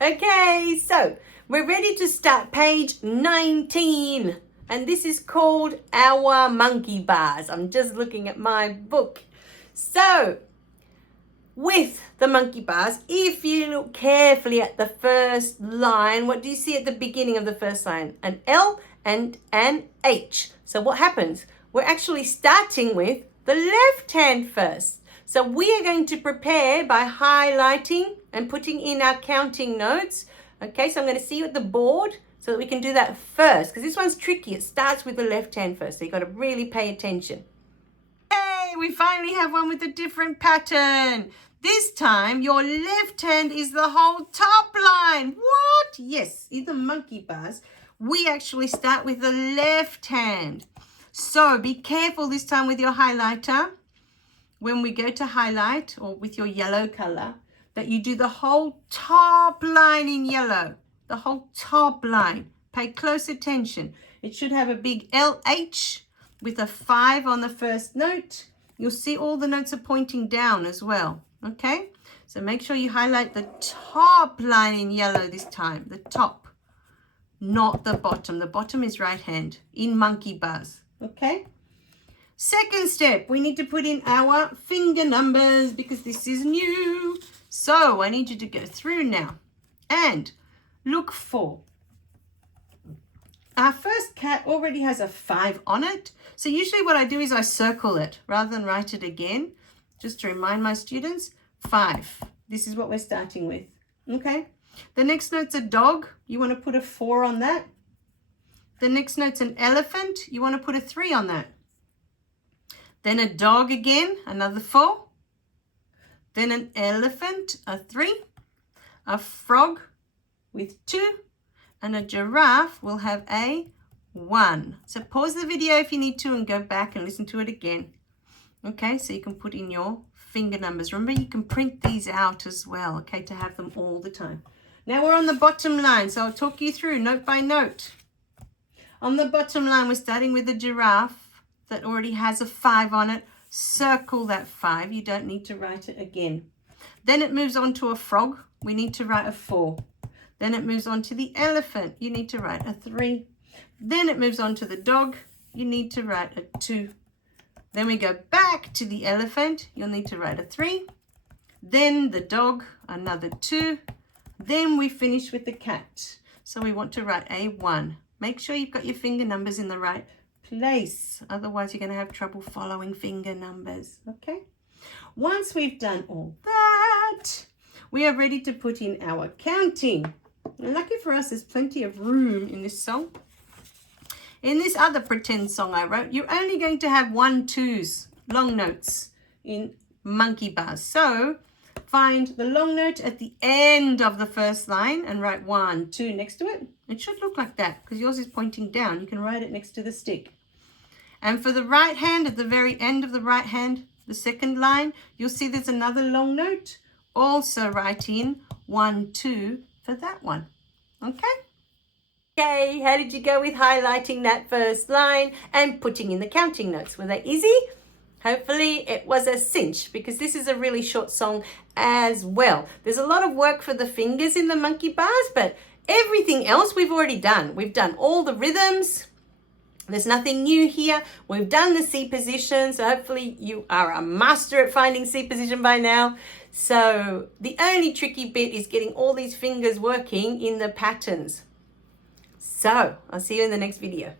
Okay, so we're ready to start page 19. And this is called Our Monkey Bars. I'm just looking at my book. So, with the monkey bars, if you look carefully at the first line, what do you see at the beginning of the first line? An L and an H. So what happens? We're actually starting with the left hand first. So we are going to prepare by highlighting and putting in our counting notes. Okay, so I'm going to see you at the board so that we can do that first, because this one's tricky. It starts with the left hand first, so you've got to really pay attention. Hey, we finally have one with a different pattern. This time, your left hand is the whole top line. What? Yes, in the monkey bars, we actually start with the left hand. So be careful this time with your highlighter. When we go to highlight, or with your yellow color, that you do the whole top line in yellow. The whole top line. Pay close attention. It should have a big LH with a 5 on the first note. You'll see all the notes are pointing down as well. Okay, so make sure you highlight the top line in yellow this time. The top, not the bottom. The bottom is right hand in monkey bars. Okay. Second step, we need to put in our finger numbers because this is new. So I need you to go through now and look for. Our first cat already has a 5 on it. So usually what I do is I circle it rather than write it again. Just to remind my students, 5. This is what we're starting with. Okay. The next note's a dog. You want to put a 4 on that. The next note's an elephant. You want to put a 3 on that. Then a dog again, another 4. Then an elephant, a 3. A frog with 2. And a giraffe will have a 1. So pause the video if you need to and go back and listen to it again. Okay, so you can put in your finger numbers. Remember, you can print these out as well, okay, to have them all the time. Now we're on the bottom line, so I'll talk you through note by note. On the bottom line, we're starting with a giraffe that already has a 5 on it. Circle that 5. You don't need to write it again. Then it moves on to a frog. We need to write a 4. Then it moves on to the elephant. You need to write a 3. Then it moves on to the dog. You need to write a 2. Then we go back to the elephant. You'll need to write a 3. Then the dog, another 2. Then we finish with the cat. So we want to write a 1. Make sure you've got your finger numbers in the right place. Otherwise, you're going to have trouble following finger numbers. Okay? Once we've done all that, we are ready to put in our counting. And lucky for us, there's plenty of room in this song. In this other pretend song I wrote, you're only going to have 1, 2s, long notes in monkey bars. So find the long note at the end of the first line and write 1, 2 next to it. It should look like that because yours is pointing down. You can write it next to the stick. And for the right hand, at the very end of the right hand, the second line, you'll see there's another long note. Also write in 1, 2 for that one. Okay? Okay, how did you go with highlighting that first line and putting in the counting notes? Were they easy? Hopefully it was a cinch because this is a really short song as well. There's a lot of work for the fingers in the monkey bars, but everything else we've already done. We've done all the rhythms. There's nothing new here. We've done the C position, so hopefully you are a master at finding C position by now. So the only tricky bit is getting all these fingers working in the patterns. So I'll see you in the next video.